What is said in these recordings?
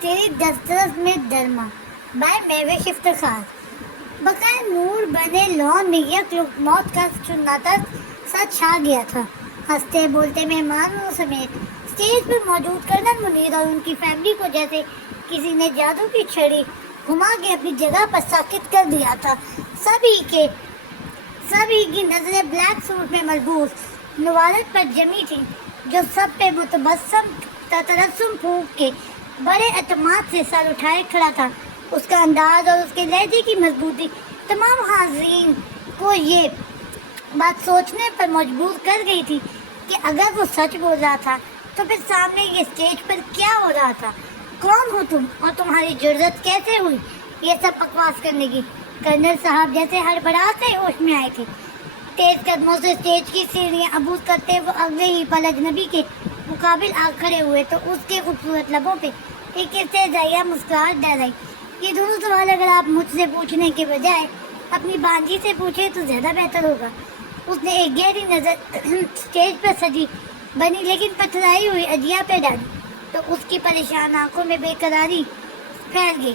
تیری دسترس میں درما بائے محوش افتخار بقائے نور بنے لون میں یک لک موت کا سناتا سا چھا گیا تھا. ہنستے بولتے مہمانوں سمیت اسٹیج پر موجود کرنل منیر اور ان کی فیملی کو جیسے کسی نے جادو کی چھڑی گھما کے اپنی جگہ پر ساکت کر دیا تھا. سبھی کی نظریں بلیک سوٹ میں ملبوس نوارت پر جمی تھیں جو سب پہ متبسم تبسم پھونک کے بڑے اعتماد سے سر اٹھائے کھڑا تھا. اس کا انداز اور اس کے لہجے کی مضبوطی تمام حاضرین کو یہ بات سوچنے پر مجبور کر گئی تھی کہ اگر وہ سچ بول رہا تھا تو پھر سامنے یہ اسٹیج پر کیا ہو رہا تھا. کون ہو تم اور تمہاری جرأت کیسے ہوئی یہ سب بکواس کرنے کی. کرنل صاحب جیسے ہڑبڑاتے ہوش میں آئے تھے. تیز قدموں سے اسٹیج کی سیڑھیاں عبور کرتے وہ اگلے ہی پل اجنبی کے مقابل آ کھڑے ہوئے تو اس کے خوبصورت لبوں پہ ایک استہزائیہ مسکراہٹ ڈر آئی. یہ دونوں سوال اگر آپ مجھ سے پوچھنے کے بجائے اپنی بانجی سے پوچھے تو زیادہ بہتر ہوگا. اس نے ایک گہری نظر اسٹیج پر سجی بنی لیکن پتھرائی ہوئی اجیا پہ ڈالی تو اس کی پریشان آنکھوں میں بے قراری پھیل گئی.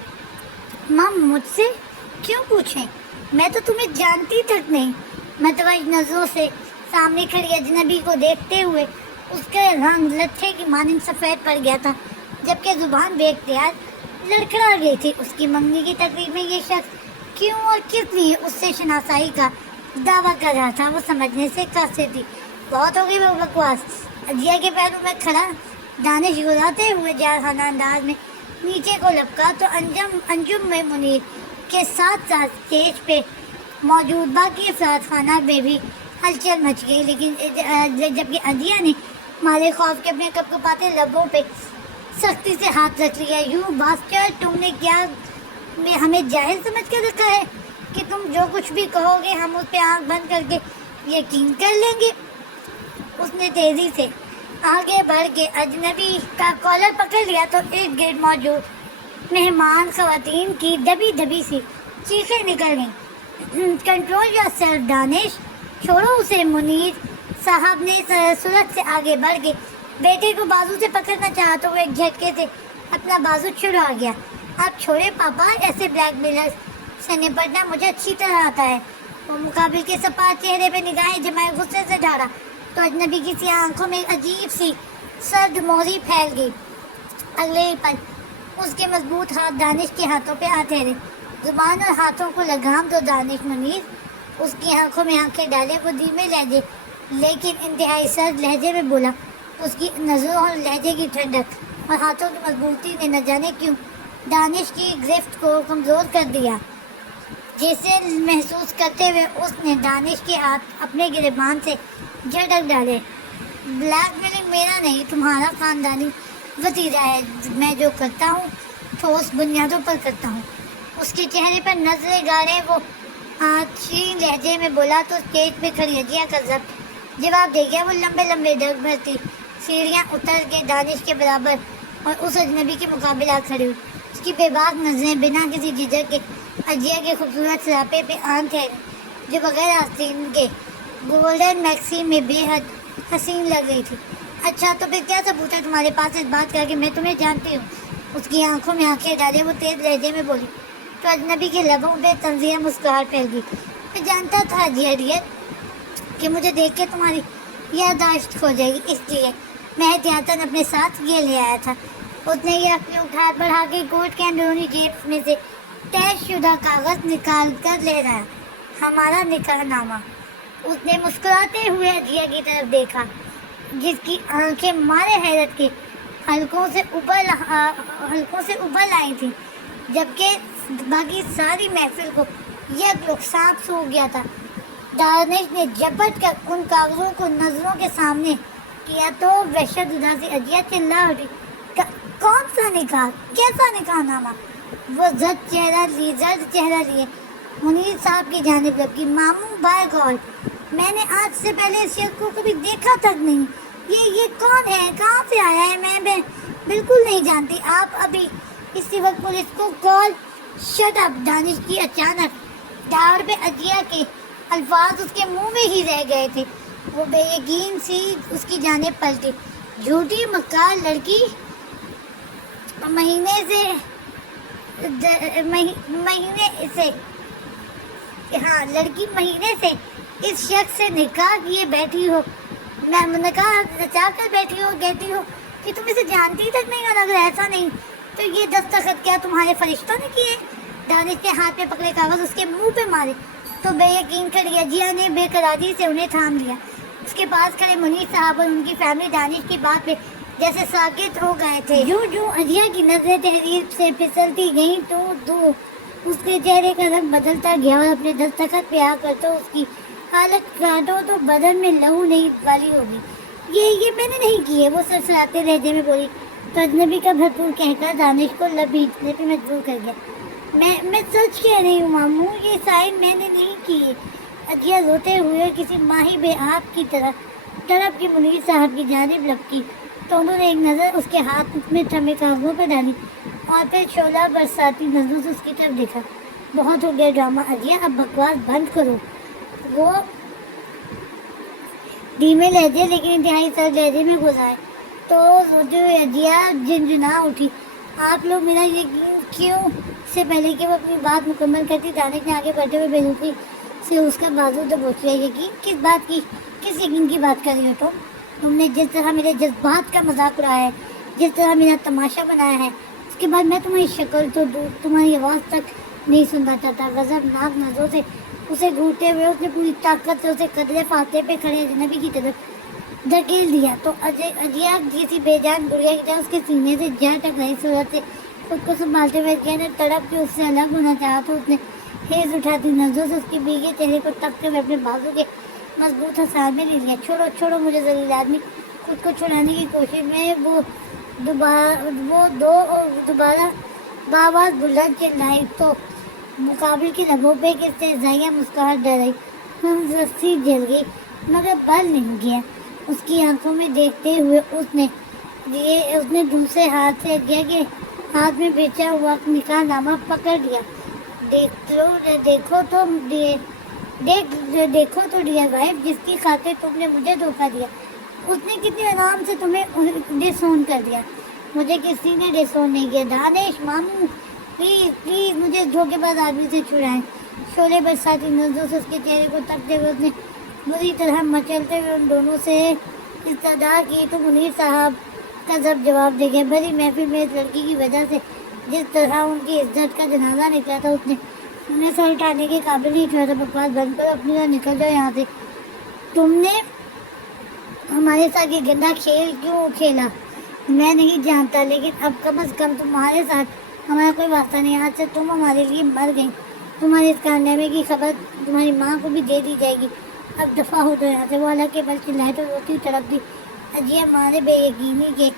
ماں مجھ سے کیوں پوچھیں؟ میں تو تمہیں جانتی تک نہیں. متوجہ نظروں سے سامنے کھڑی اجنبی کو دیکھتے ہوئے اس کا رنگ لٹھے کی مانند سفید پڑ گیا تھا جبکہ زبان بے اختیار لڑکھڑا گئی تھی. اس کی منگنی کی تقریب میں یہ شخص کیوں اور کس لیے اس سے شناسائی کا دعویٰ کر رہا تھا وہ سمجھنے سے قاصر تھی. بہت ہو گئی وہ بکواس. اجیا کے پیروں میں کھڑا دانش گراتے ہوئے جارحانہ انداز میں نیچے کو لپکا تو انجم میں منیر کے ساتھ ساتھ اسٹیج پہ موجود باقی افراد خانہ میں بھی ہلچل مچ گئی. لیکن جبکہ اجیا نے مارے خوف کے اپنے کپکپاتے لبوں پہ سختی سے ہاتھ رکھ لیا. یوں باسٹر تم نے کیا ہمیں جاہل سمجھ کر رکھا ہے کہ تم جو کچھ بھی کہو گے ہم اس پہ آنکھ بند کر کے یقین کر لیں گے. اس نے تیزی سے آگے بڑھ کے اجنبی کا کالر پکڑ لیا تو ارد گرد موجود مہمان خواتین کی دبی دبی سی چیخیں نکل گئیں. کنٹرول یا سیلف دانش چھوڑو اسے. منیر صاحب نے سرعت سے آگے بڑھ کے بیٹے کو بازو سے پکڑنا چاہا تو وہ ایک جھٹکے سے اپنا بازو چھڑا گیا. آپ چھوڑے پاپا، ایسے بلیک میلر سے نپٹنا مجھے اچھی طرح آتا ہے. وہ مقابل کے سپاہ چہرے پہ نگاہیں جمائے غصے سے ڈھاڑا تو اجنبی کی سیاہ آنکھوں میں عجیب سی سرد موری پھیل گئی. اگلے ہی پل اس کے مضبوط ہاتھ دانش کے ہاتھوں پہ آ ٹھہرے. زبان اور ہاتھوں کو لگام دو دانش. منیر اس کی آنکھوں میں آنکھیں ڈالے وہ دھیمے لہجے لیکن انتہائی سرد لہجے میں بولا. اس کی نظروں اور لہجے کی ٹھنڈک اور ہاتھوں کی مضبوطی نے نہ جانے کیوں دانش کی گرفت کو کمزور کر دیا. جسے محسوس کرتے ہوئے اس نے دانش کے ہاتھ اپنے گریبان سے جھٹک ڈالے. بلیک میلنگ میرا نہیں تمہارا خاندانی وتیرہ ہے. میں جو کرتا ہوں ٹھوس بنیادوں پر کرتا ہوں. اس کے چہرے پر نظریں گاڑے وہ آچین لہجے میں بولا تو اسٹیج پہ کھڑی اجیا کا ضبط جواب دے گیا. وہ لمبے لمبے ڈگ بھرتی سیڑھیاں اتر کے دانش کے برابر اور اس اجنبی کے مقابل آ کھڑی ہوئی. اس کی بے باک نظریں بنا کسی جھجک کے اجیا کے خوبصورت سراپے پہ آن ٹھہری جو بغیر آستین کے گولڈن میکسی میں بے حد حسین لگ رہی تھی. اچھا تو پھر کیا ثبوت ہے تمہارے پاس اس بات کا کہ میں تمہیں جانتی ہوں؟ اس کی آنکھوں میں آنکھیں ڈالے وہ تیز لہجے میں بولی تو اجنبی کے لبوں پہ تنزیہ مسکراہٹ پھیل گئی. میں جانتا تھا اجیا ڈیئر کہ مجھے دیکھ کے تمہاری یادداشت کھو جائے گی، اس لیے میں احتیاطاً اپنے ساتھ یہ لے آیا تھا. اس نے یہ اپنے ہاتھ بڑھا کے کوٹ کے اندرونی جیب میں سے طے شدہ کاغذ نکال کر لے رہا. ہمارا نکاح نامہ. اس نے مسکراتے ہوئے اجیا کی طرف دیکھا جس کی آنکھیں مارے حیرت کے حلقوں سے ابل آئی تھیں جبکہ باقی ساری محفل کو یک لک سانپ سو گیا تھا. دانش نے جھپٹ کر ان کاغذوں کو نظروں کے سامنے کیا تو وحشت زدہ سی اجیا چلا اٹھی. کون سا نکاح؟ کیسا نکاح نامہ؟ وہ زرد چہرہ لیے منیر صاحب کی جانب لپکی. ماموں بائی گاڈ میں نے آج سے پہلے اس شخص کو کبھی دیکھا تک نہیں. یہ کون ہے؟ کہاں سے آیا ہے؟ میں بالکل نہیں جانتی. آپ ابھی اسی وقت پولیس کو کال. Shut up. دانش کی اچانک داڑ پہ اجیا کے الفاظ اس کے منہ میں ہی رہ گئے تھے. وہ بے یقین سی اس کی جانب پلٹی. جھوٹی مکار لڑکی مہینے سے ہاں لڑکی مہینے سے اس شخص سے نکاح کیے بیٹھی ہو، میں نکاح رچا کر بیٹھی ہو، کہتی ہو کہ تم اسے جانتی تک نہیں، اور اگر ایسا نہیں تو یہ دستخط کیا تمہارے فرشتوں نے کیے؟ دانش کے ہاتھ میں پکڑے کاغذ اس کے منہ پہ مارے تو بے یقین کر گیا۔ جیا نے بے قراری سے انہیں تھام لیا۔ اس کے پاس کھڑے منیر صاحب اور ان کی فیملی دانش کی بات پہ جیسے ساکت ہو گئے تھے۔ جو عدیہ کی نظریں تحریر سے پھسلتی گئیں تو اس کے چہرے کا رنگ بدلتا گیا، اور اپنے دستخط پہ آ کر تو اس کی حالت کاٹو تو بدن میں لہو نہیں والی ہوگی۔ یہ میں نے نہیں کی ہے، وہ سرسراتے لہجے میں بولی تو اجنبی کا بھرپور کہہ کر دانش کو لب بھیجنے پہ مجبور کر گیا۔ میں سچ کہہ رہی ہوں ماموں، یہ سائن میں نے نہیں کی۔ عدیہ روتے ہوئے کسی ماہی بے آب کی طرح تڑپ کے منیر صاحب کی جانب لپکی تو انہوں نے ایک نظر اس کے ہاتھ میں تھمے کاغذوں پہ ڈالی اور پھر شعلہ برساتی نظروں سے اس کی طرف دیکھا۔ بہت ہو گیا ڈرامہ عدیہ، اب بکواس بند کرو۔ وہ دھیمے لہجے لیکن انتہائی سرد لہجے میں گزارے تو روتے ہوئے عدیہ جنجنا اٹھی۔ آپ لوگ میرا یقین کیوں؟ سے پہلے کہ وہ اپنی بات مکمل کرتی دانش نے آگے بڑھتے ہوئے بے رخی سے اس کا بازو دبوچ لیا۔ یقین کس بات کی؟ کس یقین کی بات کر رہی ہو تم نے جس طرح میرے جذبات کا مذاق اڑایا ہے، جس طرح میرا تماشا بنایا ہے، اس کے بعد میں تمہاری شکل تو دور تمہاری آواز تک نہیں سننا چاہتا۔ غضبناک نظروں سے اسے گھورتے ہوئے اس نے پوری طاقت سے اسے قدرے فاتح پہ کھڑے اجنبی کی طرف دھکیل دیا تو عدیہ کسی بے جان گڑیا کی طرح اس کے سینے سے جا ٹکرائی۔ صورت سے خود کو سنبھالتے ہوئے عدیہ نے تڑپ کے اس سے الگ ہونا چاہا تو اس نے ہیز اٹھاتی نظروں سے اس کے بھیگے چہرے کو تکتے ہوئے اپنے بازو کے مضبوط حصار میں لے لیا۔ چھوڑو مجھے ذلیل آدمی۔ خود کو چھڑانے کی کوشش میں وہ دوبارہ بآواز بلند چلائی تو مقابل کے لبوں پہ ایک استہزائیہ مسکراہٹ ڈر رہی۔ رسی جل گئی مگر بل نہیں گیا۔ اس کی آنکھوں میں دیکھتے ہوئے اس نے دوسرے ہاتھ سے عدیہ کے ہاتھ میں بیچا ہوا نکاح نامہ پکڑ لیا۔ دیکھو تو ڈیئر وائف، جس کی خاطر تم نے مجھے دھوکہ دیا، اس نے کتنے آرام سے تمہیں ڈسون کر دیا۔ مجھے کسی نے ڈسون نہیں کیا۔ دانش ماموں پلیز مجھے اس دھوکے باز آدمی سے چھڑائیں۔ شعلے برساتی نظروں سے اس کے چہرے کو تکتے ہوئے اس نے بری طرح مچلتے ہوئے ان دونوں سے استدعا کی تو منیر صاحب کا ضبط جواب دے گیا۔ بھری محفل میں اس لڑکی کی وجہ سے جس طرح ان کی عزت کا جنازہ نکلا تھا اس نے انہیں سر اٹھانے کے قابل نہیں چھوڑا تھا۔ بکواس بند کرو، اپنی طرح نکل جاؤ یہاں سے۔ تم نے ہمارے ساتھ یہ گندا کھیل کیوں کھیلا میں نہیں جانتا، لیکن اب کم از کم تمہارے ساتھ ہمارا کوئی واسطہ نہیں۔ آج سے تم ہمارے لیے مر گئی۔ تمہارے اس کارنامے کی خبر تمہاری ماں کو بھی دے دی جائے گی۔ اب دفعہ ہو تو یہاں سے۔ وہ حالانکہ بل چلائے تو روتی تڑپ دی۔ عدیہ ہمارے بے یقینی کے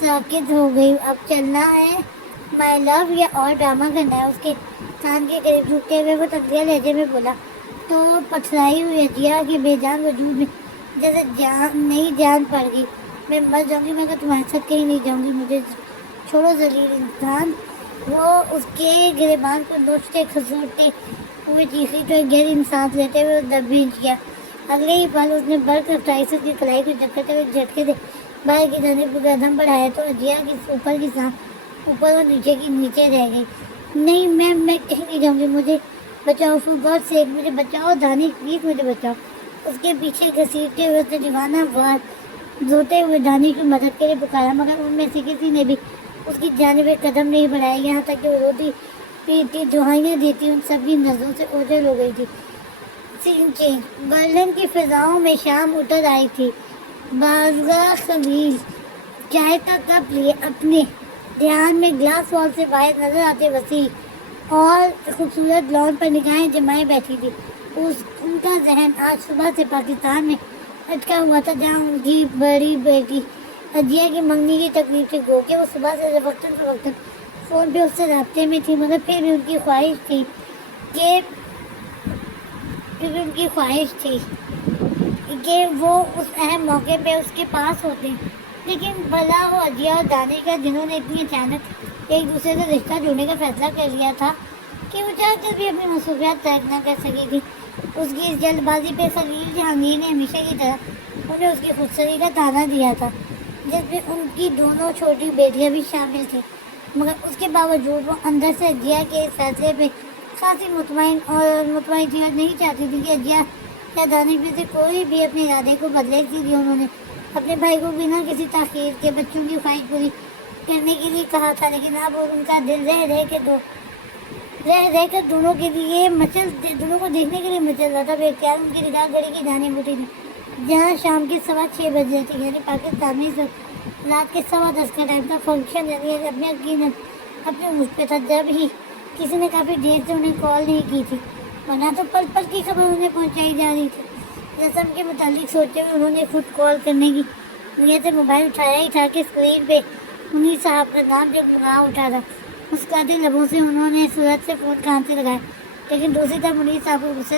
ساکت ہو گئی۔ اب چلنا ہے مائی لو یا اور ڈرامہ کرنا ہے؟ اس کے کان کے قریب جھکتے ہوئے وہ تنزیہ لہجے میں بولا تو پتھرائی ہوئی عدیہ کے بے جان وجود میں جیسے جان پڑ گئی۔ میں مر جاؤں گی مگر تمہارے ساتھ کہیں نہیں جاؤں گی۔ مجھے چھوڑو ذلیل انسان۔ وہ اس کے گریبان کو نوچتے کھسوٹتے ہوئے چیخی تو ایک گہری سانس لیتے ہوئے دب بھیج گیا۔ اگلے ہی پل اس نے بڑھ رفتاری سے اس کی کلائی کو جکڑتے ہوئے جھٹکے سے باہر کی جانب قدم بڑھایا تو عدیہ کی اوپر کی سانس اوپر اور نیچے کی نیچے رہ گئی۔ نہیں میں کہیں نہیں جاؤں گی، مجھے بچاؤ، فور گاڈ سیک مجھے بچاؤ، دانش پلیز مجھے بچاؤ۔ اس کے پیچھے گھسیٹتے ہوئے اس نے دیوانہ وار روتے ہوئے دانش کی مدد کے لیے پکارا مگر ان میں سے کسی نے بھی اس کی جانب ایک قدم نہیں بڑھایا، یہاں تک کہ وہ روتی پیٹتی دعائیاں دیتی ان سب کی نظروں سے اوجھل ہو گئی تھی۔ سین چینج۔ برلن کی فضاؤں میں شام اتر آئی تھی۔ بازگاہ خلیج چائے کا کپ لیے اپنے دھیان میں گلاس وال سے باہر نظر آتے وسیع اور خوبصورت لان پر نگاہیں جمائے بیٹھی تھی۔ ان کا ذہن آج صبح سے پاکستان میں اٹکا ہوا تھا جہاں ان کی بڑی بیٹی عدیہ کی منگنی کی تکلیف تھی۔ گو کہ وہ صبح سے وقتاً فوقتاً فون پہ اس سے رابطے میں تھی مگر پھر بھی ان کی خواہش تھی کہ وہ اس اہم موقع پہ اس کے پاس ہوتے، لیکن بھلا وہ عدیہ اور دانش کا جنہوں نے اتنی اچانک ایک دوسرے سے رشتہ جوڑنے کا فیصلہ کر لیا تھا کہ وہ چاہ کر بھی اپنی مصروفیات ترک نہ کر سکی تھی۔ اس کی اس جلد بازی پہ خلیل جہانگیر نے ہمیشہ کی طرح انہیں اس کی خودسری کا تانا دیا تھا جس میں ان کی دونوں چھوٹی بیٹیاں بھی شامل تھیں۔ مگر اس کے باوجود وہ اندر سے اجیا کے اس فیصلے پہ خاصی مطمئن تھی اور نہیں چاہتی تھی کہ اجیا یا دانش میں سے کوئی بھی اپنے ارادے کو بدلے، اسی لیے انہوں نے اپنے بھائی کو بنا کسی تاخیر کے بچوں کی خواہش پوری کرنے کے لیے کہا تھا۔ لیکن اب ان کا دل رہ کر دونوں کے لیے دونوں کو دیکھنے کے لیے مچل رہا تھا۔ بے اختیار ان کی نگاہ گھڑی کی دانے بوٹی تھی جہاں شام کے 6:15 بج رہے تھے، یعنی پاکستان میں رات کے 10:15 کا ٹائم تھا۔ فنکشن یعنی اپنے مجھ پہ تھا، جب ہی کسی نے کافی دیر سے انہیں کال نہیں کی تھی، ورنہ تو پل پل کی خبر انہیں پہنچائی جا رہی تھی۔ رسم کے متعلق سوچتے ہوئے انہوں نے خود کال کرنے کی نیت سے موبائل اٹھایا ہی تھا کہ اسکرین پہ منیر صاحب کا نام جگمگا اٹھا تھا۔ مسکراتے لبوں سے انہوں نے سورج سے فون کان سے لگایا، لیکن دوسری طرف منیر صاحب کو غصے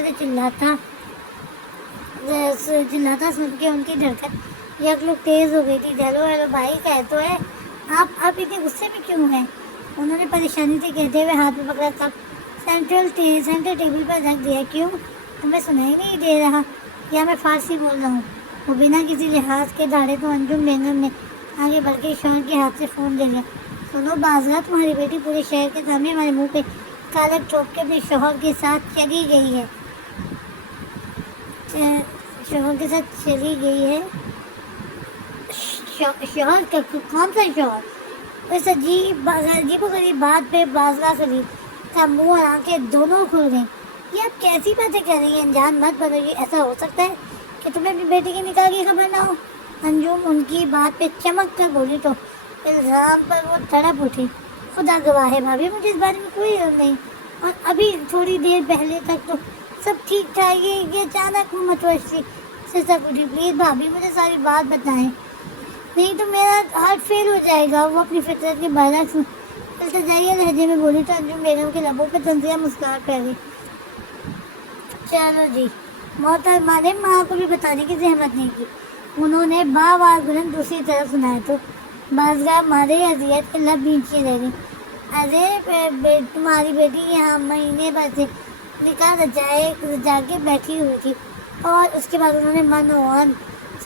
سے چلاتا سن کے ان کی دھڑکن یک لوگ تیز ہو گئی تھی۔ ہیلو بھائی، کہہ تو ہے آپ اتنے غصے میں کیوں ہیں؟ انہوں نے پریشانی سے کہتے ہوئے ہاتھ میں پکڑا کپ سینٹر ٹیبل پر رکھ دیا۔ کیوں، تمہیں سنائی نہیں دے رہا یا میں فارسی بول رہا ہوں؟ وہ بنا کسی لحاظ کے دھاڑے تو انجم بیگم نے آگے بڑھ کے شوہر کے ہاتھ سے فون دے لیا۔ سنو بازگاہ، تمہاری بیٹی پورے شہر کے سامنے ہمارے منہ پہ کالک ٹھوک کے اپنے شوہر کے ساتھ چلی گئی ہے۔ شوہر کا کون سا شوہر؟ اس عجیب و غریب بات پہ بازگاہ خلیل کا منہ اور آنکھیں دونوں کھل گئیں۔ یہ آپ کیسی باتیں کر رہی ہیں؟ انجان مت بنو، یہ ایسا ہو سکتا ہے کہ تمہیں اپنی بیٹی کے نکاح کی خبر نہ ہو؟ انجم ان کی بات پہ چمک کر بولی تو الزام پر وہ تڑپ اٹھی۔ خدا گواہ ہے بھابھی، مجھے اس بارے میں کوئی علم نہیں، اور ابھی تھوڑی دیر پہلے تک تو سب ٹھیک تھا۔ یہ اچانک وہ متوشی سے سب اٹھی۔ پلیز بھابھی، مجھے ساری بات بتائیں، نہیں تو میرا ہارٹ فیل ہو جائے گا۔ وہ اپنی فطرت کے برعکس التجائیہ لہجے میں بولی تو انجم بیگم کے لبوں پہ تنزیہ مسکراہٹ پھیل گئی۔ چلو جی، محترمہ نے ماں کو بھی بتانے کی زحمت نہیں کی، انہوں نے باوار بلند دوسری طرف سنایا تو بازگاہ مارے اذیت کے لب نیچے رہ گئی۔ ارے تمہاری بیٹی یہاں مہینے بھر سے نکاح رچا کے بیٹھی ہوئی تھی، اور اس کے بعد انہوں نے من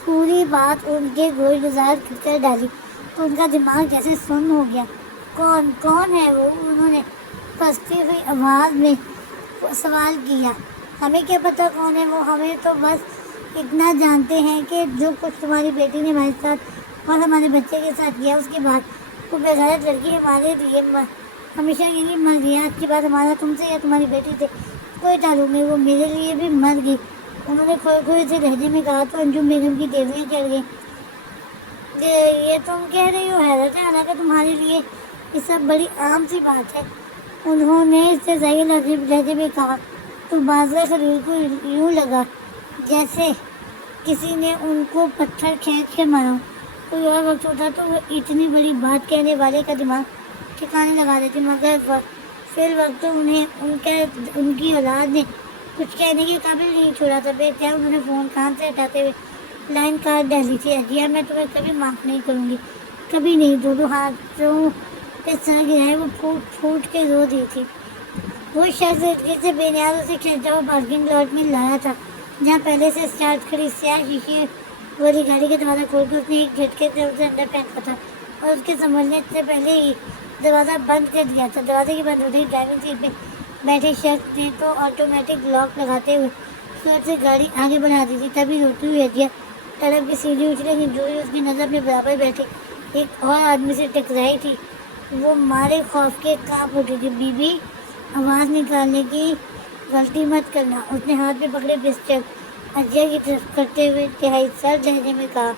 پوری بات ان کے گوش گزار کر ڈالی تو ان کا دماغ جیسے سن ہو گیا۔ کون ہے وہ؟ انہوں نے پھنستی ہوئی آواز میں سوال کیا۔ ہمیں کیا پتہ کون ہے وہ، ہمیں تو بس اتنا جانتے ہیں کہ جو کچھ تمہاری بیٹی نے ہمارے ساتھ اور ہمارے بچے کے ساتھ کیا، اس کے بعد وہ بغیرت لڑکی ہمارے لیے ہمیشہ کے لیے مر گئی۔ آج کے بعد ہمارا تم سے یا تمہاری بیٹی سے کوئی تعلق نہیں، وہ میرے لیے بھی مر گئی۔ انہوں نے کھوئے سے لہجے میں کہا تو انجم بیگم کی دیوریاں چڑھ گئیں۔ یہ تم کہہ رہی ہو حیرت ہے، حالانکہ تمہارے لیے یہ سب بڑی عام سی بات ہے، انہوں نے اس سے ظاہر لہجے میں کہا تو بازگاہ خلیل کو یوں لگا جیسے کسی نے ان کو پتھر کھینچ کر مارا۔ کوئی اور وقت ہوتا تو وہ اتنی بڑی بات کہنے والے کا دماغ ٹھکانے لگا دیتے، مگر فی الوقت تو ان کی اولاد نے کچھ کہنے کے قابل نہیں چھوڑا تھا۔ بے اختیار انہوں نے فون کان سے ہٹاتے ہوئے لائن کاٹ ڈالی تھی۔ اجیا، میں تمہیں کبھی معاف نہیں کروں گی، کبھی نہیں۔ دونوں ہاتھوں پہ سر گرائے وہ پھوٹ کے رو دی تھی۔ وہ شخص جسے بے نیاز اسے کھینچا ہوا پارکنگ لاٹ میں لایا تھا، جہاں پہلے سے اسٹارٹ کھڑی سیاہ شیشے والی گاڑی کا دروازہ کھول کر اس نے ایک جھٹکے سے اسے اندر پھینکا تھا اور اس کے سنبھلنے سے پہلے ہی دروازہ بند کر دیا تھا۔ دروازے کی بند ہوتے ہی ڈرائیونگ سیٹ پہ بیٹھے شخص نے تو آٹومیٹک لاک لگاتے ہوئے سوچ سے گاڑی آگے بڑھا دی تھی۔ تبھی روتی ہوئی اجیا تڑپ کی سیڑھی اٹھی، لیکن جو ہی اس کی نظر اپنے برابر بیٹھے ایک اور آدمی سے ٹکرائی تھی، وہ مارے خوف کے کانپ اٹھی تھی۔ بی بی، آواز نکالنے کی غلطی مت کرنا، اس نے ہاتھ میں پکڑے پسٹل اجیا کی طرف کرتے ہوئے انتہائی سرد لہجے میں کہا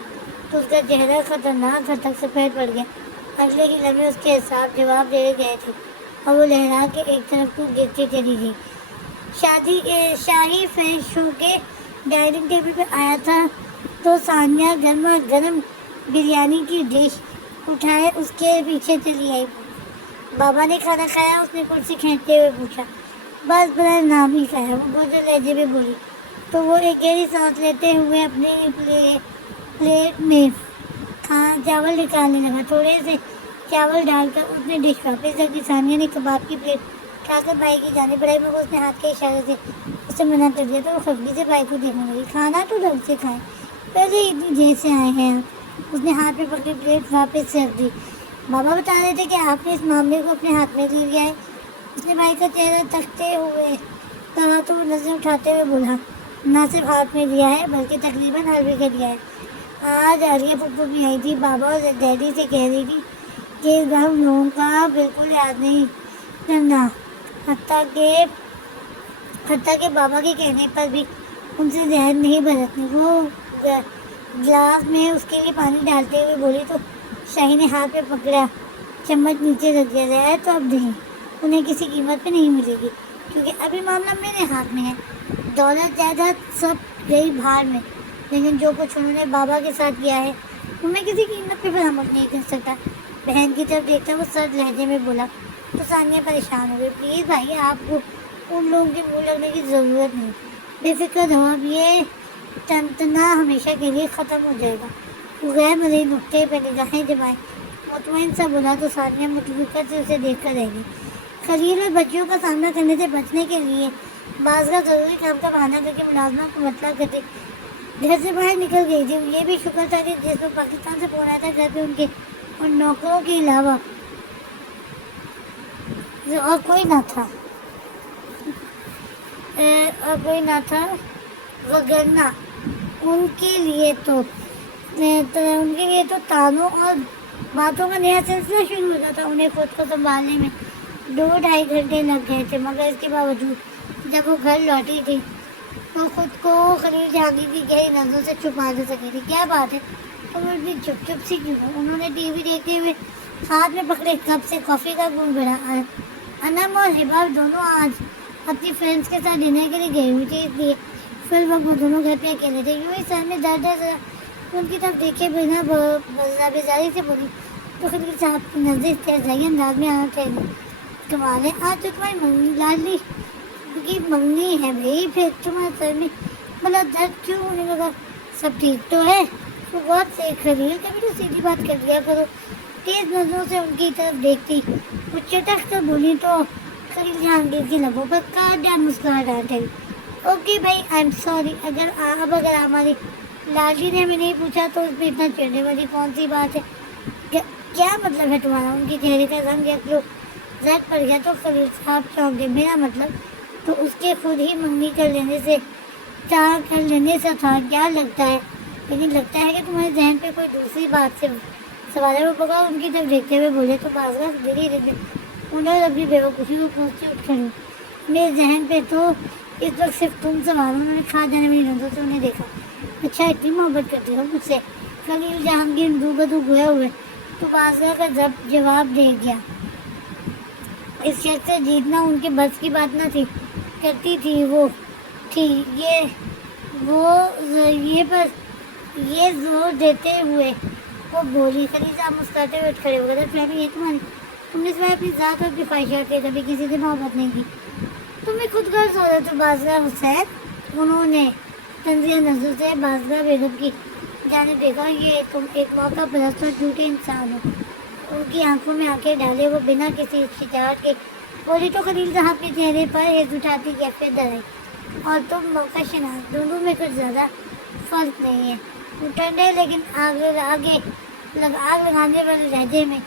تو اس کا چہرہ خطرناک حد تک سفید پڑ گیا۔ اگلے ہی لمحے اس کے اعصاب جواب دے گئے تھے اور وہ لہرا کے ایک طرف کو گرتی چلی گئی۔ شاہی فیشن شو کے ڈائننگ ٹیبل پہ آیا تھا تو ثانیہ گرما گرم بریانی کی ڈش اٹھائے اس کے پیچھے چلی آئی۔ بابا نے کھانا کھایا؟ اس نے کرسی کھینچتے ہوئے پوچھا۔ بس برائے نام ہی کھایا، وہ بہت لہجے میں بولی تو وہ ایک گہری سانس لیتے ہوئے اپنی پلیٹ میں چاول نکالنے لگا۔ تھوڑے سے چاول ڈال کر اس نے ڈش واپس رکھ دی۔ ثانیہ نے کباب کی پلیٹ کھا کر بھائی کی جانب بڑھائی، مگر اس نے ہاتھ کے اشارے سے اسے منع کر دیا تو وہ خفگی سے بھائی کو دیکھنے لگی۔ کھانا تو ڈھنگ سے کھائیں، پہلے اتنی دیر سے آئے ہیں آپ۔ اس نے ہاتھ میں پکڑی پلیٹ واپس رکھ دی۔ بابا بتا رہے تھے کہ آپ نے اس معاملے کو اپنے ہاتھ میں لے لیا ہے۔ اس نے بھائی کا چہرہ تکتے ہوئے کہا تو وہ نظریں اٹھاتے ہوئے بولا، نہ صرف ہاتھ میں لیا ہے بلکہ تقریباً ہر بھی کر لیا ہے۔ آج عالیہ پھپھو بھی آئی تھی، بابا اور ڈیڈی سے کہہ رہی تھی کہ اس بار ہم لوگوں کا بالکل یاد نہیں کرنا، حتیٰ کہ بابا کے کہنے پر بھی ان سے زہر نہیں برتنی۔ وہ گلاس میں اس کے لیے پانی ڈالتے ہوئے بولی تو شاہی نے ہاتھ پہ پکڑا، چمچ نیچے رکھ دیا۔ زہر تو اب نہیں، انہیں کسی قیمت پہ نہیں ملے گی، کیونکہ ابھی معاملہ میرے ہاتھ میں ہے۔ دولت جائیداد سب گئی بھاڑ میں، لیکن جو کچھ انہوں نے بابا کے ساتھ کیا ہے وہ میں کسی قیمت پہ برآمد نہیں کر سکتا۔ بہن کی طرف دیکھتا وہ سرد لہجے میں بولا تو ثانیہ پریشان ہو گئی۔ پلیز بھائی، آپ کو ان لوگوں کے منہ لگنے کی ضرورت نہیں، بے فکر رہو، اب یہ تنتنا ہمیشہ کے لیے ختم ہو جائے گا۔ وہ غیر مزید نقطے پہ نگاہیں جمائے مطمئن سا بولا تو ثانیہ متفکر سے اسے دیکھ کر رہ گئی۔ خلیل اور بچیوں کا سامنا کرنے سے بچنے کے لیے بعض کا ضروری کام کا بہانہ کر کے ملازمت کو مطلع کرتے گھر سے باہر نکل گئی تھی۔ یہ بھی شکر تھا کہ جس میں پاکستان سے فون آیا تھا، گھر پہ ان کے اور نوکروں کے علاوہ اور کوئی نہ تھا، وگرنہ ان کے لیے تو تانوں اور باتوں کا نیا سلسلہ شروع ہوتا تھا۔ انہیں خود کو سنبھالنے میں 2-2.5 گھنٹے لگ گئے تھے، مگر اس کے باوجود جب وہ گھر لوٹی تھی تو خود کو خلیل جہانگیر کی گہری نظروں سے چھپا نہ سکی تھی۔ کیا بات ہے، تم اتنی چپ سی کیوں ہو؟ انہوں نے ٹی وی دیکھتے ہوئے ہاتھ میں پکڑے کپ سے کافی کا گھونٹ بھرا۔ انم اور ہبا دونوں آج اپنی فرینڈس کے ساتھ ڈنر کے لیے گئی ہوئی تھی، اس لیے فی الوقت وہ دونوں گھر پہ اکیلے تھے۔ یوں ہی سر میں درد ہے، ان کی طرف دیکھے بنا بیزاری سے بولی تو خلیل صاحب کی نظریں استحضائی انداز میں آنا ٹھہری۔ کمال ہے، آج تو تمہاری لاڈلی کی منگنی ہے بھائی، پھر تمہارے سر میں بلا درد کیوں ہونے لگا؟ سب ٹھیک تو ہے؟ وہ بہت سے خلیل، کبھی تو سیدھی بات کر لیا کرو۔ تیز نظروں سے ان کی طرف دیکھتی وہ چٹک کر بولی تو خلیل جہانگیر کے لبوں پر کاٹ ڈال مسکراہٹ آئی۔ اوکے بھائی، آئی ایم سوری۔ اگر ہماری لاڈلی نے ہمیں نہیں پوچھا تو اس میں اتنا چڑھنے والی کون سی بات ہے؟ کیا مطلب ہے تمہارا؟ ان کی چہرے کا رنگ زرد پڑ گیا تو خلیل صاحب چونک گئے۔ میرا مطلب تو اس کے خود ہی منگنی کر لینے سے تھا، کیا لگتا ہے؟ لیکن لگتا ہے کہ تمہارے ذہن پہ کوئی دوسری بات سے سوال ہے۔ وہ بغیر ان کی طرف دیکھتے ہوئے بولے تو بازگاہ دھیرے دھیرے انہوں نے اپنی بیوقوفی کو پہنچتی اٹھ کھڑی۔ میرے ذہن پہ تو اس وقت صرف تم سوال ہو۔ انہوں نے کھا جانے والی نظروں سے انہیں دیکھا۔ اچھا، اتنی محبت کرتے ہو مجھ سے؟ خلیل جہانگیر دو بدو گویا ہوئے تو بازگاہ کا جواب دے گیا۔ اس شخص سے جیتنا ان کے بس کی بات نہ تھی، کرتی تھی وہ تھی یہ زور دیتے ہوئے وہ بولی۔ خلیل صاحب مسکراتے ہوئے اٹھ کھڑے ہو گئے۔ فہمی ہے تمہاری، تم نے سوائے اپنی ذات اور اپنی خواہشات کے کبھی کسی سے محبت نہیں کی، تمہیں خود غرض ہو رہا تو بازگاہ حسین۔ انہوں نے تنزیہ نظروں سے بازگاہ بیگم کی جانب دیکھا۔ یہ تم ایک موقع پرست اور جھوٹے انسان ہو۔ ان کی آنکھوں میں آنکھیں ڈالے وہ بنا کسی شجاعت کے بولی تو خلیل صاحب کے چہرے پر ہیض اٹھاتی کیفیت در آئی۔ اور تم موقع شناس، دونوں میں کچھ زیادہ فرق نہیں ہے۔ وہ ٹھنڈے لیکن آگ لگانے والے لہجے میں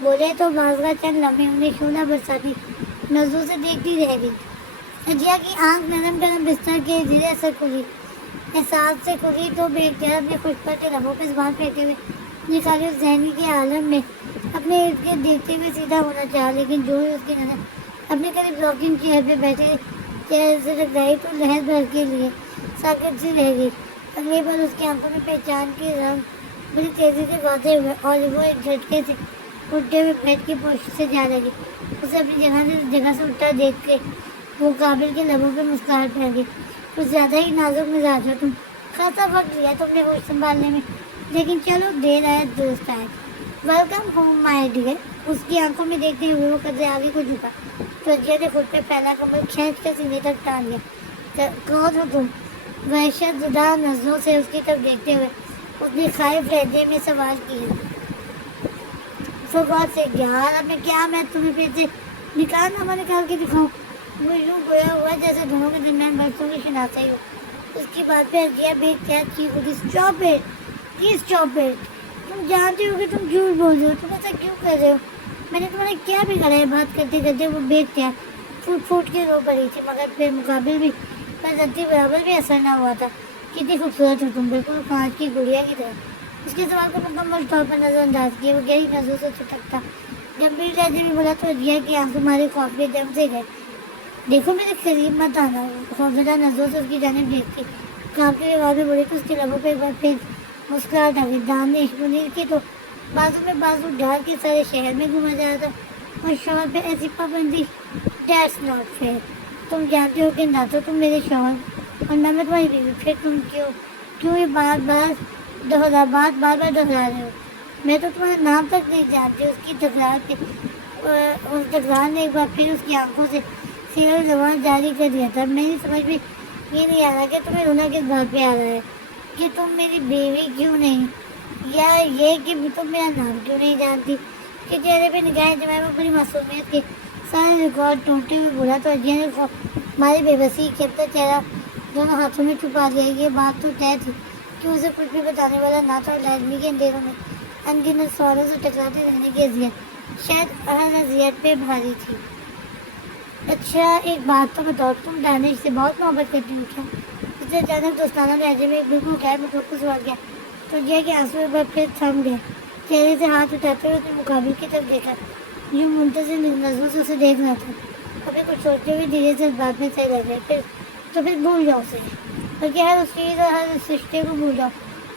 بولے تو بازگاہ چند لمحے انہیں شعلہ برساتی نظروں سے دیکھتی رہ گئی۔ اجیا کی آنکھ نرم گرم بستر کے زیر اثر کھلی، احساس سے کھلی تو بے اختیار اپنے خوش پڑتے لبوں پہ زبان پھیرتے ہوئے نکالی۔ اس ذہنی کے عالم میں اپنے ارد گرد دیکھتے ہوئے سیدھا ہونا چاہا، لیکن جو ہی اس کی نظر اپنے قریب راکنگ چیئر پہ بیٹھے چہرے سے ٹکرائی تو لہر بھر کے لیے ساکت سی رہ گئی۔ اگلی بار اس کی آنکھوں میں پہچان کے رنگ بڑی تیزی سے واضح ہوئے اور وہ ایک جھٹکے سے اٹھتے ہوئے بیڈ کی پوشش سے جا لگی۔ اسے اپنی جگہ سے اٹھا دیکھ کے وہ قابل کے لبوں پہ مسکراہٹ پھیل گئی۔ کچھ زیادہ ہی نازک مزاج ہو تم، خاصا وقت لیا تم نے ہوش سنبھالنے میں، لیکن چلو دیر آئے درست آئے۔ Welcome home my dear. اس کی آنکھوں میں دیکھتے ہوئے وہ قدرے آگے کو جھکا تو اجیا نے خود پہ پھیلا کمبل کھینچ کر سینے تک ٹان لیا۔ کون ہو تم؟ وحشت زدہ نظروں سے اس کی طرف دیکھتے ہوئے اس نے خائف لہجے میں سوال کیا۔ فغوت سے یار، اب میں تمہیں پھر سے نکال کے دکھاؤں؟ وہ یوں گویا ہوا جیسے دونوں کے درمیان برسوں کی شناسائی ہو۔ اس کی بات پہ اجیا بے اختیار چیخ اٹھی، stop it, please stop it. تم تم جانتے ہو کہ تم جھوٹ بول رہے ہو، تم ایسا کیوں کر رہے ہو؟ میں نے تمہارا کیا بگاڑا ہے؟ بات کرتے کرتے وہ بیگ تھا، پھوٹ پھوٹ کے رو پڑی تھی، مگر پھر مقابل بھی پر رتی برابر بھی اثر نہ ہوا تھا۔ کتنی خوبصورت ہو تم، بالکل کانچ کی گڑیا کی طرح۔ اس کے سوال کو مکمل طور پر نظر انداز کیا، وہ گہری نظروں سے چٹکتا گمبھیر لہجے میں بولا تو دیا کہ آنکھ تمہارے خوف کے دم سے گئے۔ دیکھو میرے قریب مت آنا، خوفزدہ نظروں سے اس کی جانب دیکھتی کانپتی آواز میں بولی تو اس کے لبوں پہ ایک بار پھر مسکراہٹ آ گئی۔ دانش منیر کی تو بازو میں بازو ڈال کے سارے شہر میں گھوما جا رہا تھا، اور شوہر پہ ایسی پابندی، دیٹس ناٹ فیئر۔ تم جانتے ہو کہ نہ تو تم میرے شوہر اور نہ میں تمہاری بیوی، پھر تم کیوں یہ بار بار دہرا رہے ہو؟ میں تو تمہارا نام تک نہیں جانتی۔ اس کی تکرار نے ایک بار پھر اس کی آنکھوں سے سیرل زبان جاری کر دیا تھا۔ میری سمجھ میں یہ نہیں آ رہا کہ تمہیں رونا کس بات پہ آ رہا ہے، کہ تم میری بیوی کیوں نہیں، یا یہ کہ تم میرا نام کیوں نہیں جانتی؟ کہ چہرے پہ نگاہیں جمائے وہ پوری معصومیت کے سارے ریکارڈ ٹوٹتے ہوئے بولا تو اجیا نے ہماری بے بسی کے اپنا چہرہ دونوں ہاتھوں میں چھپا لیا۔ یہ بات تو طے تھی کہ اسے کچھ بھی بتانے والا نہ تھا، اور لازمی کے اندھیروں میں انگنت سوالوں سے ٹکراتے رہنے کی اذیت شاید ہر اذیت پہ بھاری تھی۔ اچھا ایک بات تو بتاؤ، تم دانش سے بہت محبت کرتی ہو کیا؟ اس نے اچانک دوستانہ لہجے میں ایک بالکل غیر متوقع سوال کیا تو یہ کہ آنسو ایک بار پھر تھم گئے۔ چہرے سے ہاتھ اٹھاتے ہوئے اپنے مقابل کی طرف دیکھا، جو منتظر نظروں سے اسے دیکھ رہا تھا۔ ابھی کچھ سوچتے ہوئے دھیرے سے اس بات میں صحیح رہ گئے، پھر بھول جاؤ اسے، بلکہ ہر اس چیز اور ہر اس رشتے کو بھول جاؤ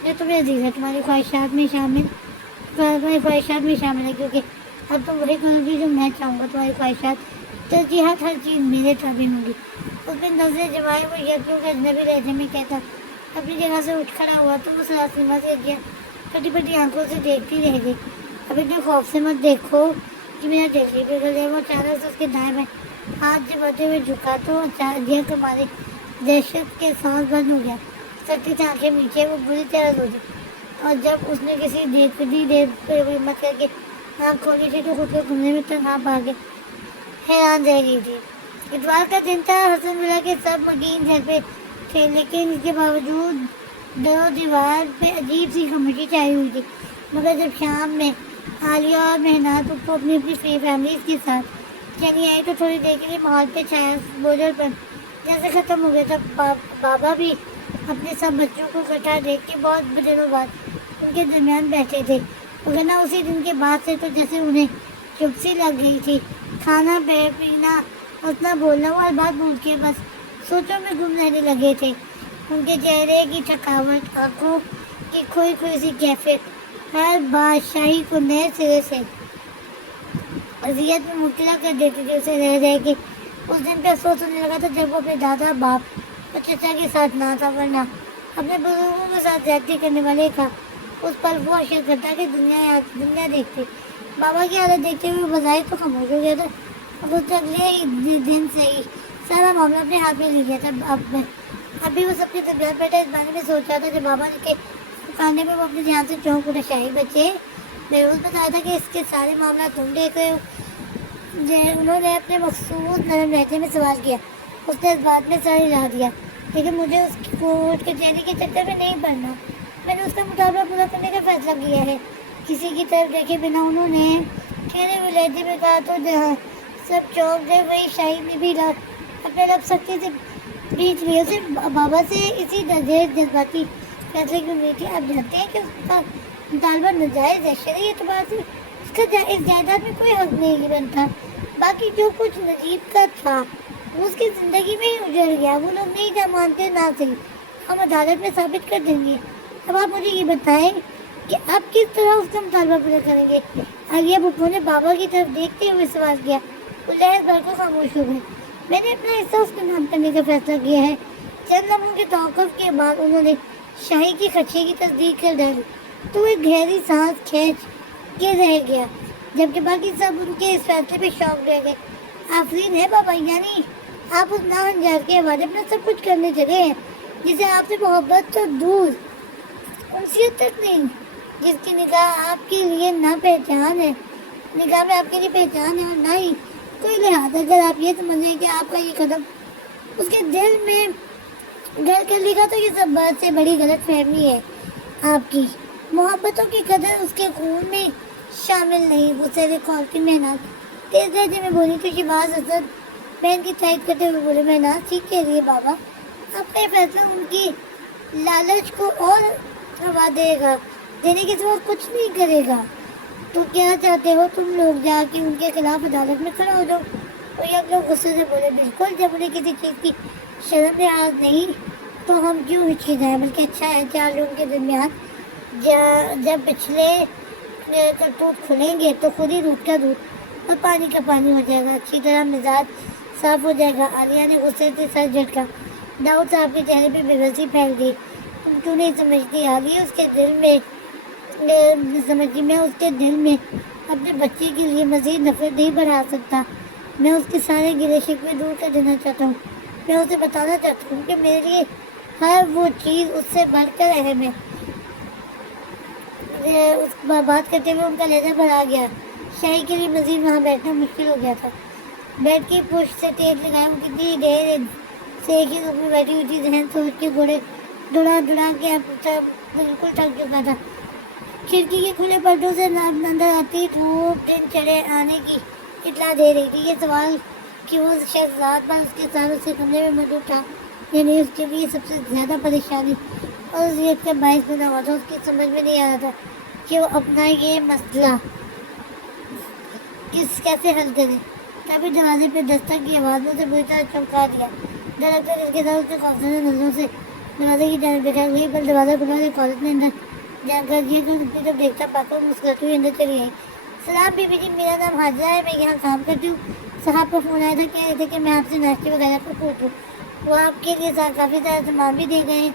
جو تمہیں عزیز ہے، تمہاری خواہشات میں شامل ہے، کیونکہ اب تم وہی کرو گی جو میں چاہوں گا۔ تمہاری خواہشات، ترجیحات، ہر چیز میرے تابع ہوں گی۔ اس میں نظریں جمائے وہ یکیوں کے اجنبی لہجے میں کہتا اپنی جگہ سے اٹھ کھڑا ہوا تو وہ سراسیما سے اجیا پھٹی پھٹی آنکھوں سے دیکھتی رہ گئی۔ اب اتنے خوف سے مت دیکھو کہ میرا دل ہی بگڑ جائے۔ وہ اچانک سے اس کے دائیں بائیں ہاتھ جباتے ہوئے جھکا تو اجیا تمہاری دہشت کے سانس بند ہو گیا، سکتی تھی آنکھیں میچے، وہ بری طرح رو دی، اور جب اس نے کسی دیر پہ ہمت کر کے آنکھ کھولی تھی تو خود کو کمرے میں تنہا پا کے حیران رہ گئی تھی۔ اتوار کا دن تھا، حسن ملا کے سب مکین گھر پہ تھے، لیکن اس کے باوجود در و دیوار پہ عجیب سی خاموشی چھائی ہوئی تھی۔ مگر جب شام میں عالیہ اور مہنات کو اپنی فیملیز کے ساتھ چلی آئی تو تھوڑی دیر کے لیے ماحول پہ چھایا بوجھل پن جیسے ختم ہو گیا تھا۔ بابا بھی اپنے سب بچوں کو اکٹھا دیکھ کے بہت دنوں بعد ان کے درمیان بیٹھے تھے، وگرنہ اسی دن کے بعد سے تو جیسے انہیں چپ سی لگ گئی تھی۔ کھانا پینا اتنا بولنا، وہ ہر بات بھول کے بس سوچوں میں گم رہنے لگے تھے۔ ان کے چہرے کی تھکاوٹ، آنکھوں کی کھوئی سی کیفیت ہر بادشاہی کو نئے سرے سے اذیت میں مبتلا کر دیتی تھی۔ اسے رہ کے اس دن پہ افسوس ہونے لگا تھا جب وہ اپنے دادا، باپ اور چچا کے ساتھ نہ تھا، ورنہ اپنے بزرگوں کے ساتھ زیادتی کرنے والے کا اس پل وہ اشر کرتا کہ دنیا دیکھتے۔ بابا کی حالت دیکھتے ہوئے بظاہر تو خاموش ہو گیا تھا، اور اس اگلے ہی دن سے ہی سارا معاملہ اپنے ہاتھ میں لے گیا تھا۔ اب بھی وہ سب کی طبیعت بیٹھا اس بارے میں سوچ رہا تھا جب بابا کے پکارنے میں وہ اپنے دھیان سے چونک اٹھا۔ شاہی بچے، بیروز بتایا تھا کہ اس کے سارے معاملات تم دیکھ رہے ہو؟ انہوں نے اپنے مخصوص نرم لہجے میں سوال کیا۔ اس نے اس بات میں سر ہلا دیا، لیکن مجھے اس کی کوٹ کچہری کے چکر میں نہیں پڑنا۔ میں نے اس کا مطالبہ پورا کرنے کا فیصلہ کیا ہے۔ کسی کی طرف دیکھے بنا انہوں نے ٹھہرے ہوئے لہجے میں کہا تو جہاں سب چونک گئے وہی شاہی میں بھی اپنے لب سختی سے بیچ لیے۔ اسے بابا سے اسی درجے جذباتی فیصلے کی امید تھی۔ آپ جانتے ہیں کہ اس کا مطالبہ ناجائز ہے، شرعی اعتبار سے اس کا اس جائیداد میں کوئی حق نہیں بنتا۔ باقی جو کچھ نجیب کا تھا وہ اس کی زندگی میں ہی اجڑ گیا۔ وہ لوگ نہیں جا مانتے نہ صحیح، ہم عدالت میں ثابت کر دیں گے۔ اب آپ مجھے یہ بتائیں کہ آپ کس طرح اس کا مطالبہ پورا کریں گے؟ عالیہ بھپو نے بابا کی طرف دیکھتے ہوئے سوال کیا۔ وہ لہر بھر کو خاموش ہو گئے۔ میں نے اپنا حصہ اس کو نام کرنے کا فیصلہ کیا ہے۔ چند لمحوں کے توقف کے بعد انہوں نے شاہی کی خدشے کی تصدیق کر ڈالی تو وہ ایک گہری سانس کھینچ کے رہ گیا، جبکہ باقی سب ان کے اس فیصلے پہ شوق رہ گئے۔ آفرین ہے بابا، یعنی آپ اس ناہنجار کے حوالے اپنا سب کچھ کرنے چلے ہیں، جسے آپ سے محبت تو دور، انسیت تک نہیں، جس کی نگاہ آپ کے لیے نہ پہچان ہے، نگاہ میں آپ کے لیے پہچان ہے اور نہ ہی کوئی لحاظ۔ اگر آپ یہ سمجھ رہے ہیں کہ آپ کا یہ قدم اس کے دل میں گھر کر لے گا تو یہ سب بات سے بڑی غلط فہمی ہے آپ کی۔ محبتوں کی قدر اس کے خون میں شامل نہیں. وہ سر کال کی محنت تیز لہجے میں بولی تو شہباز حسن بہن کی تائید کرتے ہوئے بولے محنت ٹھیک کہہ رہی ہے بابا, آپ کا یہ فیصلہ ان کی لالچ کو اور ہوا دے گا, دینے کے سوا کچھ نہیں کرے گا. تو کیا چاہتے ہو تم لوگ جا کے ان کے خلاف عدالت میں کھڑا ہو جاؤ. تو یہ لوگ غصے سے بولے بالکل, جب انہیں کسی چیز کی شرم لحاظ نہیں تو ہم کیوں ہچکچائیں, بلکہ اچھا ہے 4 لوگوں کے درمیان جب پچھلے کرتوت کھلیں گے تو خود ہی دودھ کا دودھ اور پانی کا پانی ہو جائے گا, اچھی طرح مزاج صاف ہو جائے گا. عالیہ نے غصے سے سر جھٹکا. داؤد صاحب کے چہرے پہ بے بسی پھیل گئی. تم کیوں نہیں سمجھتی عالیہ, اس کے دل میں سمجھتی میں اس کے دل میں اپنے بچے کے لیے مزید نفرت نہیں بڑھا سکتا. میں اس کے سارے گلے شکوے دور کر دینا چاہتا ہوں. میں اسے بتانا چاہتا ہوں کہ میرے لیے ہر وہ چیز اس سے بڑھ کر اہم ہے. اس بات کرتے ہوئے ان کا لہجہ بڑھا گیا. شاہی کے لیے مزید وہاں بیٹھنا مشکل ہو گیا تھا. بیٹھ کے پشت سے تیز لگائے, وہ کتنی دیر سے ایک ہی روپ میں بیٹھی ہوئی تھی. ذہن سوچ کے گھوڑے دوڑا کے اب بالکل تھک چکا تھا. کھڑکی کے کھلے پردوں سے اندر آتی دھوپ دن چڑھے آنے کی اطلاع دے رہی تھی. یہ سوال کہ وہ شخص رات بھر اس کے ساتھ اس کے کمرے میں موجود تھا یعنی اس کے لیے سب سے زیادہ پریشانی اور اذیت کا باعث بنا ہوا تھا. اس کی سمجھ میں نہیں آ رہا تھا کہ وہ اپنا یہ مسئلہ کیسے حل کرے. تبھی دروازے پہ دستک کی آواز میں سے بری طرح چمکا دیا. درختہ جس کے ساتھ اس نے خوفزدہ نظروں سے دروازے کی جانب دیکھا, وہیں پر دروازہ کھلا. ایک عورت نے اندر جان کر دیا تو اپنی جب دیکھتا پا کر مسکراتی ہوئی اندر چلی آئی. سلام بی بی جی, میرا نام حاجرہ ہے, میں یہاں کام کرتی ہوں. صاحب کا فون آیا تھا, کہہ رہے تھے کہ میں آپ سے ناشتے وغیرہ کو پوچھوں. وہ آپ کے لیے کافی سارا سامان بھی دے گئے ہیں.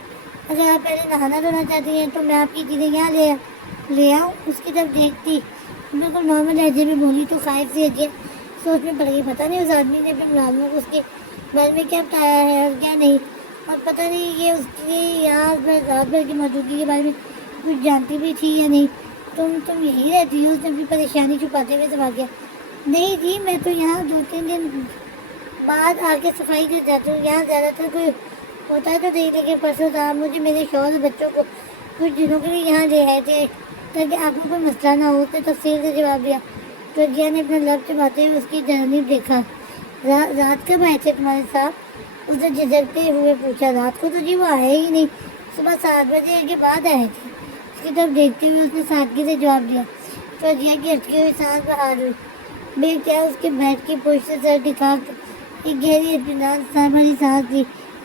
اگر آپ پہلے نہانا دھونا چاہتی ہیں تو میں آپ کی چیزیں یہاں لے آؤں. اس کی طرف دیکھتی بالکل نارمل لہجے میں بولی تو خائف سے ہجے سوچ میں پڑ گئی. پتہ نہیں اس آدمی نے اپنے ملازموں کو اس کے بارے میں کیا بتایا ہے اور کیا نہیں, اور پتہ نہیں یہ اس کی یہاں رات بھر کی موجودگی کے بارے میں کچھ جانتی بھی تھی یا نہیں. تم یہی رہتی ہو, اس نے اپنی پریشانی چھپاتے ہوئے سوال کیا. نہیں جی, میں تو یہاں 2-3 دن بعد آ کے صفائی کر جاتی ہوں. یہاں زیادہ تر کوئی ہوتا تو نہیں, لیکن پرسوں صاحب مجھے میرے شوہر اور بچوں کو کچھ دنوں کے لیے یہاں لے آئے تھے تاکہ آپ کو کوئی مسئلہ نہ ہو. اس نے تفصیل سے جواب دیا. تو جیا نے اپنا لب چباتے ہوئے اس کی جانب دیکھا. رات کب آئے تھے تمہارے صاحب, اس نے جھجکتے ہوئے پوچھا. رات کو تو جی وہ آئے ہی نہیں, صبح 7 بجے کے بعد آئے تھے. اس کی طرف دیکھتے ہوئے اس نے سادگی سے جواب دیا. تو جیا کی اٹکی ہوئی سانس بہار ہوئی. بے کیا اس کے بیٹھ کے پشت سے سر دکھا ایک گہری اطمینان والی سانس لی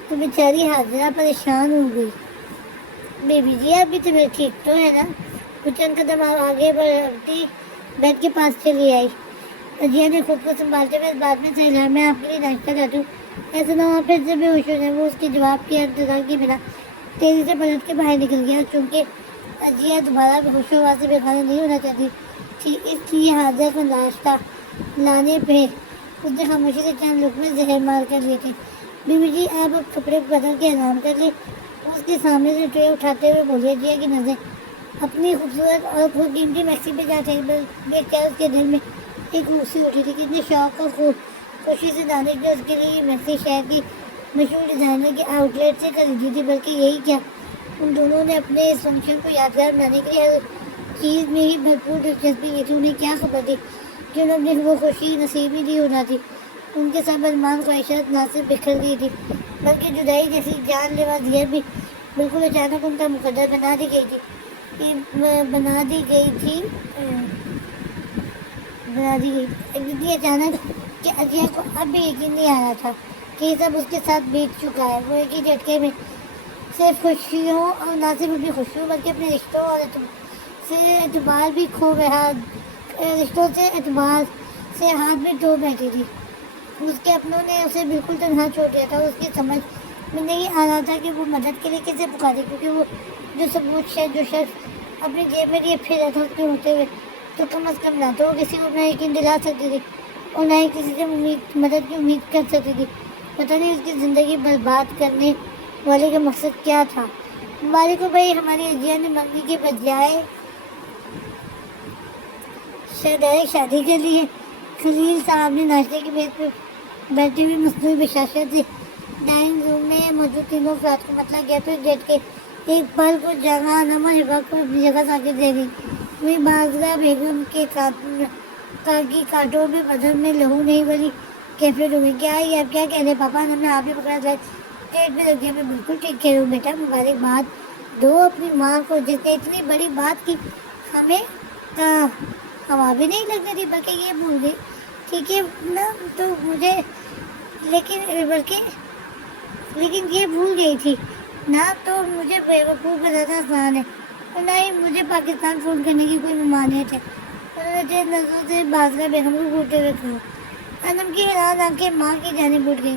تو بیچاری حاجرہ پریشان ہو گئی. بیبی جی, آپ کی طبیعت ٹھیک تو ہے نا. کچھ چند قدم آگے بڑھتی بیڈ کے پاس چلی آئی. جیا نے خود کو سنبھالتے ہوئے اس بات میں سہلا, میں آپ کے لیے ناشتہ لاتی ہوں, ایسا نہ ہو پھر سے بے ہوش ہو جائے. وہ اس کے جواب کے انتظار کے بنا تیزی سے پلٹ کے باہر نکل گیا. چونکہ جیا دوبارہ ہوش و حواس سے بے خانہ نہیں ہونا چاہتی تھی, اس لیے حاجرہ کو ناشتہ لانے پہ اس نے خاموشی سے چند لقمے زہر مار کر لیے تھے. بیوی جی, آپ اب کپڑے بدل کے آرام کر لیں. اس کے سامنے سے ٹرے اٹھاتے ہوئے بولے. جیا کی نظر اپنی خوبصورت اور خود قیمتی میکسی پہ جاتے کیا اس کے دل میں ایک خوشی اٹھی تھی. کتنے شوق اور خوشی سے دانش نے اس کے لیے میکسی شہر کی مشہور ڈیزائنر کے آؤٹ لیٹ سے خریدی تھی. بلکہ یہی کیا, ان دونوں نے اپنے اس فنکشن کو یادگار بنانے کے لیے ہر چیز میں ہی بھرپور دلچسپی کی تھی. انہیں کیا خبر تھی کہ انہوں نے وہ خوشی نصیب ہی نہیں ہونا تھی. ان کے سب ارمان خواہشات نہ صرف بکھر گئی تھی بلکہ جدائی جیسی جان لیوا زہر بھی بالکل اچانک ان کا مقدر بنا دی گئی تھی. اتنی اچانک کہ اجے کو اب بھی یقین نہیں آ رہا تھا کہ یہ سب اس کے ساتھ بیت چکا ہے. وہ ایک ہی جھٹکے میں صرف خوشیوں اور نہ صرف اپنی خوشیوں بلکہ اپنے رشتوں اور سے اعتبار بھی کھو گیا. رشتوں سے اعتبار سے ہاتھ میں دھو بیٹھی تھی. اس کے اپنوں نے اسے بالکل تنہا چھوڑ دیا تھا. اس کی سمجھ میں نہیں آ رہا تھا کہ وہ مدد کے لیے کیسے پکارے, کیونکہ وہ جو شخص اپنی جیب میں لیے پھر رہا تھا اس کے ہوتے ہوئے تو کم از کم نہ تو وہ کسی کو اپنا یقین دلا سکتی تھی اور نہ ہی کسی سے مدد کی امید کر سکتی تھی. پتہ نہیں اس کی زندگی برباد کرنے والے کا مقصد کیا تھا. مبارک ہو بھائی, ہماری اجیا نے منگنی کے بجائے شادی کر لی ہے. خلیل صاحب نے ناشتے کی میز پہ بیٹھی ہوئی مصنوعی بشاشت سے ڈائننگ روم میں موجود تینوں افراد کو مطلع کیا. تو ایک جھٹکے ایک پل کو جگہ انم اور ہبا کو اپنی جگہ ثابت دے گئی. وہیں بازگہ بیگم کے کاکی کانٹوں میں بدن میں لہو نہیں بھری کیفیت ہو گئی. کیا یہ آپ کیا کہہ رہے پاپا؟ انم نے آپ ہی پکڑا تھا پیٹ میں لگ گیا. میں بالکل ٹھیک کہہ رہا ہوں بیٹا، مبارکباد دو اپنی ماں کو جس نے اتنی بڑی بات کی. ہمیں ہوا بھی نہیں لگنے دی بلکہ یہ بھول گئی. ٹھیک ہے نا تو مجھے لیکن یہ بھول گئی تھی نہ تو مجھے بیوقوف بنانا آسان ہے اور نہ ہی مجھے پاکستان فون کرنے کی کوئی ممانعت ہے. انہوں نے تیز نظروں سے بازگہ بیگم کو گھورتے ہوئے کہا. انم کی حیران آنکھیں ماں کی جانب اٹھ گئی.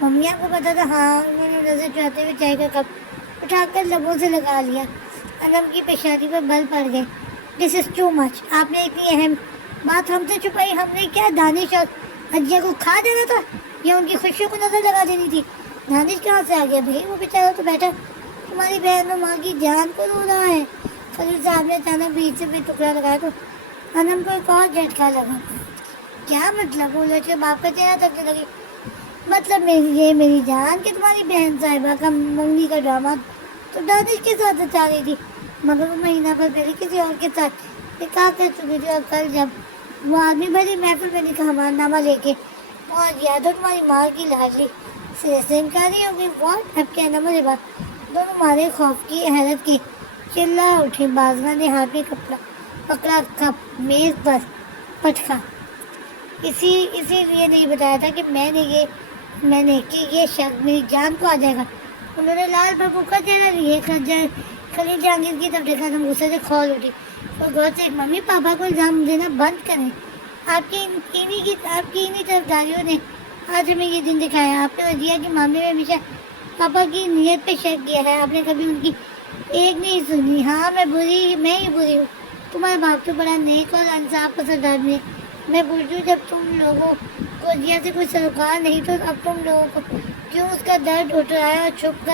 ممی آپ کو پتا تھا؟ ہاں. انہوں نے نظر چاہتے ہوئے چائے کا کپ اٹھا کر لبوں سے لگا لیا. انم کی پیشانی پر بل پڑ گئے. دس از ٹو مچ. آپ نے اتنی اہم بات ہم سے چھپائی. ہم نے کیا دانش اور حجیہ کو کھا دینا تھا یا ان کی خوشیوں کو نظر لگا دینی تھی؟ دانش کہاں سے آ گیا بھائی؟ وہ بیچارہ تو بیٹھا تمہاری بہن اور ماں کی جان کو رو رہا ہے. خلیل صاحب نے اچانک بیچ سے بھی ٹکڑا لگایا تو انم کو ایک اور جھٹکا لگا. کیا مطلب؟ وہ لڑکے باپ کا چہرہ تکنے لگی. مطلب میری جان کہ تمہاری بہن صاحبہ کا منگنی کا ڈرامہ تو دانش کے ساتھ اچھا رہی تھی مگر وہ مہینہ بھر پہلے کسی اور کے ساتھ نکاح کر چکی تھی. اور کل جب وہ آدمی بھری محفل میں نکاح نامہ لے کے پہنچ گیا تو تمہاری ماں کی لاڈلی سرے سے انکاری ہو گئی. واٹ؟ اب کہنا مجھے بات دونوں مارے خوف کی حیرت کی چلا اٹھے. بازگہ نے ہاتھ میں کپڑا پکڑا کپ میز پر پٹکا. اسی لیے نہیں بتایا تھا کہ میں نے کہ یہ شخص میری جان کو آ جائے گا. انہوں نے لال ببو کا چہرہ لیے خلیل جہانگیر کی طرف دیکھا. تم غصے سے کھول اٹھی اور غور سے ممی پاپا کو الزام دینا بند کریں. آپ کی انہی طرفداریوں نے آج ہمیں یہ دن دکھایا. آپ نے وجیہ کے معاملے میں ہمیشہ پاپا کی نیت پہ شک کیا ہے. آپ نے کبھی ان کی ایک نہیں سنی. ہاں میں ہی بری ہوں. تمہارا باپ تو بڑا نیک اور انصاف پسند آدمی ہے. میں پوچھوں جب تم لوگوں کو وجیہ سے کوئی سروکار نہیں تو اب تم لوگوں کو کیوں اس کا درد اٹھ رہا ہے اور چھپ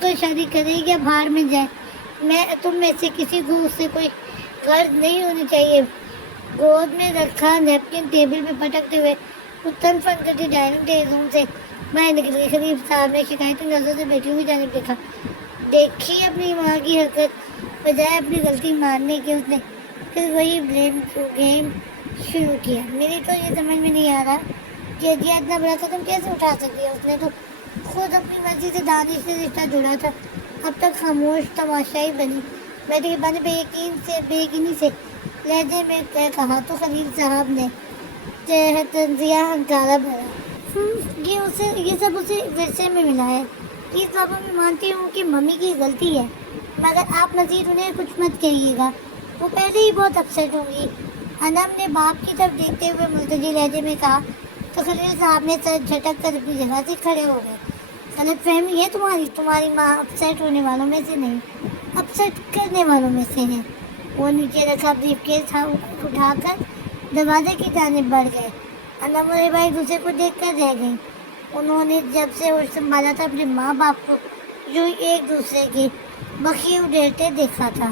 کر شادی کرے یا باہر میں جائے؟ تم میں سے کسی کو اس سے کوئی غرض نہیں ہونی چاہیے. گود میں رکھا نیپکن ٹیبل پہ پٹکتے ہوئے وہ تن فن کرتی ڈائننگ روم سے باہر نکل گئی. خلیل صاحب نے شکایتی نظروں سے بیٹی ہوئی جانب دیکھا. دیکھی اپنی ماں کی حرکت بجائے اپنی غلطی ماننے کی اس نے پھر وہی بلیم گیم شروع کیا. میری تو یہ سمجھ میں نہیں آ رہا کہ جی اتنا بڑا قدم کیسے اٹھا سکتی ہے. اس نے تو خود اپنی مرضی سے دانش سے رشتہ جوڑا تھا. اب تک خاموش تماشائی بنی بیٹے کے بارے بے یقینی سے لہجے میں کہا تو خلیل صاحب نے تنزیہ انکارہ بھرا. یہ سب اسے ورثے میں ملا ہے. اس بابا میں مانتی ہوں کہ ممی کی غلطی ہے مگر آپ مزید انہیں کچھ مت کہیے گا. وہ پہلے ہی بہت اپسیٹ ہوں گی. انم نے باپ کی طرف دیکھتے ہوئے ملتجی لہجے میں کہا تو خلیل صاحب نے سر جھٹک کر اپنی جگہ سے کھڑے ہو گئے. غلط فہمی ہے تمہاری ماں اپسیٹ ہونے والوں میں سے نہیں، اپسیٹ کرنے والوں میں سے ہے. وہ نیچے رکھا بریف کیس اٹھا کر دروازے کی جانب بڑھ گئے. انم اور بھائی دوسرے کو دیکھ کر رہ گئیں. انہوں نے جب سے ہوش سنبھالا تھا اپنے ماں باپ کو جو ایک دوسرے کے بخیے اڈیرتے دیکھا تھا.